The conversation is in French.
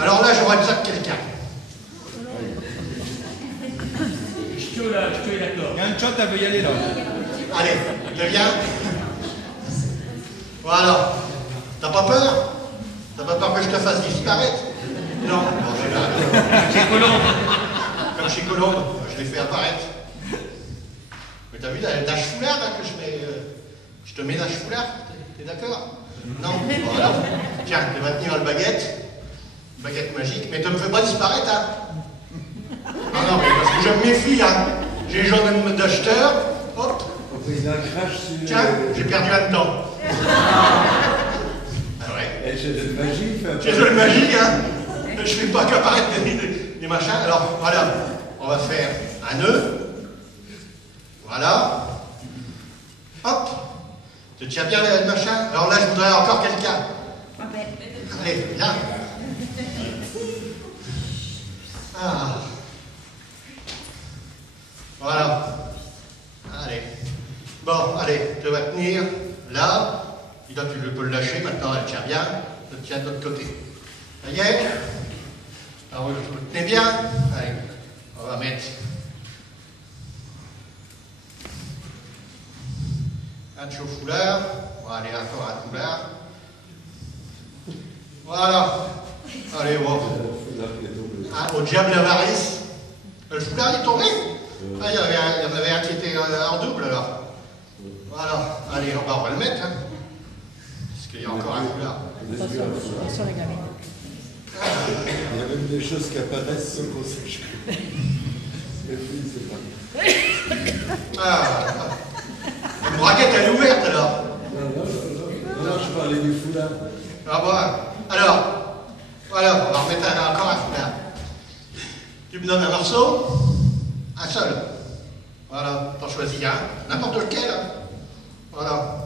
Alors là, j'aurais besoin de quelqu'un. Ch'tio là, Ch'tio est d'accord. Il y a un chat, elle veut y aller là. Allez, je viens. Voilà. T'as pas peur? T'as pas peur que je te fasse disparaître? Non. Bon, j'ai là. Chez Colombe. Comme chez Colombe, je l'ai fait apparaître. Mais t'as vu la foulard là que je mets. Je te mets la foulard? T'es d'accord? Non? Voilà. Tiens, tu vas tenir la baguette. Baguette magique, mais tu me fais pas disparaître, hein? Ah non, mais parce que je me méfie, hein. J'ai le jaune d'acheteur. Hop. Tiens, j'ai perdu un temps. Ah ouais. J'ai de magie. J'ai de magie, hein. Je fais pas qu'apparaître des machins. Alors, voilà. On va faire un nœud. Voilà. Hop. Tu tiens bien le machin. Alors là, je voudrais encore quelqu'un. Allez, viens. Ah. Voilà. Allez. Bon, allez, je vais tenir là. Et là, tu peux le lâcher. Maintenant, elle tient bien. Elle tient de l'autre côté. Ça y est. Alors, vous le tenez bien. Allez, on va mettre un chaud foulard. On va aller encore un foulard. Voilà. Allez, bon. Ah, au diable l'avarice. Le foulard est tombé. Ah, il y en avait un qui était en double alors. Voilà. Allez, on va le mettre. Hein. Parce qu'il y a encore un foulard. Attention les gamins. Il y a même des choses qui apparaissent sans qu'on sache. Et puis, c'est pas. Ah. La braquette, elle est ouverte alors. Non, je parlais du foulard. Ah bon. Alors, voilà, on va remettre encore un foulard. Tu me donnes un morceau, un seul. Voilà, t'en choisis un, n'importe lequel. Hein. Voilà.